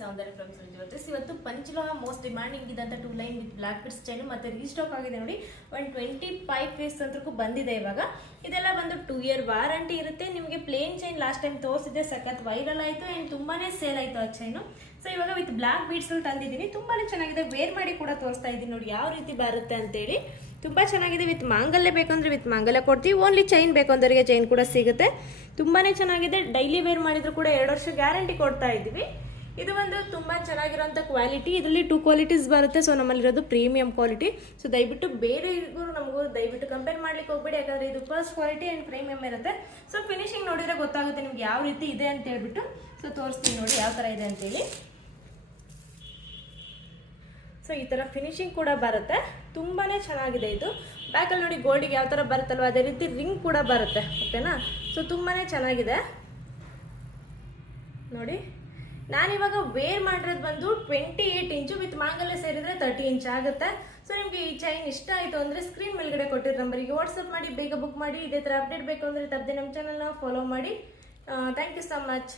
Soundarya from jewellers. ಇವತ್ತು ಪಂಚಲೋಹ most demanding ಇದ್ದಂಥ 2 line with black beads chain ಮತ್ತೆ restock ಆಗಿದೆ ನೋಡಿ. 125 ಪೀಸ್ ಅಂತಕ್ಕೂ ಬಂದಿದೆ ಇವಾಗ. ಇದೆಲ್ಲ ಬಂದು 2 ಇಯರ್ ವಾರಂಟಿ ಇರುತ್ತೆ. ನಿಮಗೆ ಪ್ಲೇನ್ ಚೈನ್ ಲಾಸ್ಟ್ ಟೈಮ್ ತೋರಿಸಿದೆ, ಸಖತ್ ವೈರಲ್ ಆಯಿತು ಆ್ಯಂಡ್ ತುಂಬಾನೇ ಸೇಲ್ ಆಯಿತು ಆ ಚೈನು. ಸೊ ಇವಾಗ ವಿತ್ ಬ್ಲಾಕ್ ಬೀಡ್ಸ್ ತಂದಿದ್ದೀನಿ, ತುಂಬಾನೇ ಚೆನ್ನಾಗಿದೆ. ವೇರ್ ಮಾಡಿ ಕೂಡ ತೋರಿಸ್ತಾ ಇದ್ದೀನಿ ನೋಡಿ ಯಾವ ರೀತಿ ಬರುತ್ತೆ ಅಂತೇಳಿ. ತುಂಬ ಚೆನ್ನಾಗಿದೆ. ವಿತ್ ಮಾಂಗಲ್ಯ ಬೇಕಂದ್ರೆ ವಿತ್ ಮಾಂಗಲ್ಯ ಕೊಡ್ತೀವಿ, ಓನ್ಲಿ ಚೈನ್ ಬೇಕಂದವರಿಗೆ ಚೈನ್ ಕೂಡ ಸಿಗುತ್ತೆ. ತುಂಬಾ ಚೆನ್ನಾಗಿದೆ. ಡೈಲಿ ವೇರ್ ಮಾಡಿದ್ರು ಕೂಡ 2 ವರ್ಷ ಗ್ಯಾರಂಟಿ ಕೊಡ್ತಾ ಇದ್ದೀವಿ. ಇದು ಒಂದು ತುಂಬ ಚೆನ್ನಾಗಿರೋಂಥ ಕ್ವಾಲಿಟಿ. ಇದರಲ್ಲಿ 2 ಕ್ವಾಲಿಟೀಸ್ ಬರುತ್ತೆ. ಸೊ ನಮ್ಮಲ್ಲಿರೋದು ಪ್ರೀಮಿಯಂ ಕ್ವಾಲಿಟಿ. ಸೊ ದಯವಿಟ್ಟು ಬೇರೆ ನಮಗೂ ದಯವಿಟ್ಟು ಕಂಪೇರ್ ಮಾಡ್ಲಿಕ್ಕೆ ಹೋಗ್ಬೇಡಿ, ಯಾಕಂದರೆ ಇದು ಫಸ್ಟ್ ಕ್ವಾಲಿಟಿ ಆ್ಯಂಡ್ ಪ್ರೀಮಿಯಂ ಇರುತ್ತೆ. ಸೊ ಫಿನಿಶಿಂಗ್ ನೋಡಿದ್ರೆ ಗೊತ್ತಾಗುತ್ತೆ ನಿಮ್ಗೆ ಯಾವ ರೀತಿ ಇದೆ ಅಂತ ಹೇಳ್ಬಿಟ್ಟು. ಸೊ ತೋರಿಸ್ತೀನಿ ನೋಡಿ ಯಾವ ಥರ ಇದೆ ಅಂತೇಳಿ. ಸೊ ಈ ಥರ ಫಿನಿಶಿಂಗ್ ಕೂಡ ಬರುತ್ತೆ, ತುಂಬಾ ಚೆನ್ನಾಗಿದೆ. ಇದು ಬ್ಯಾಕಲ್ಲಿ ನೋಡಿ ಗೋಲ್ಡಿಗೆ ಯಾವ ಥರ ಬರುತ್ತಲ್ವ ಅದೇ ರೀತಿ ರಿಂಗ್ ಕೂಡ ಬರುತ್ತೆ, ಓಕೆನಾ. ಸೊ ತುಂಬಾ ಚೆನ್ನಾಗಿದೆ ನೋಡಿ. ನಾನಿವಾಗ ವೇರ್ ಮಾಡಿರೋದು ಬಂದು 28 ಇಂಚು, ವಿತ್ ಮಾಂಗಲ್ಯ ಸೇರಿದ್ರೆ 30 ಇಂಚ್ ಆಗುತ್ತೆ. ಸೊ ನಿಮಗೆ ಈ ಚೈನ್ ಇಷ್ಟ ಆಯಿತು ಅಂದರೆ ಸ್ಕ್ರೀನ್ ಮೇಲ್ಗಡೆ ಕೊಟ್ಟಿರೋ ನಂಬರಿಗೆ ವಾಟ್ಸಪ್ ಮಾಡಿ ಬೇಗ ಬುಕ್ ಮಾಡಿ. ಇದೇ ಥರ ಅಪ್ಡೇಟ್ ಬೇಕು ಅಂದರೆ ತಪ್ಪದೆ ನಮ್ಮ ಚಾನಲ್ನ ಫಾಲೋ ಮಾಡಿ. Thank you so much.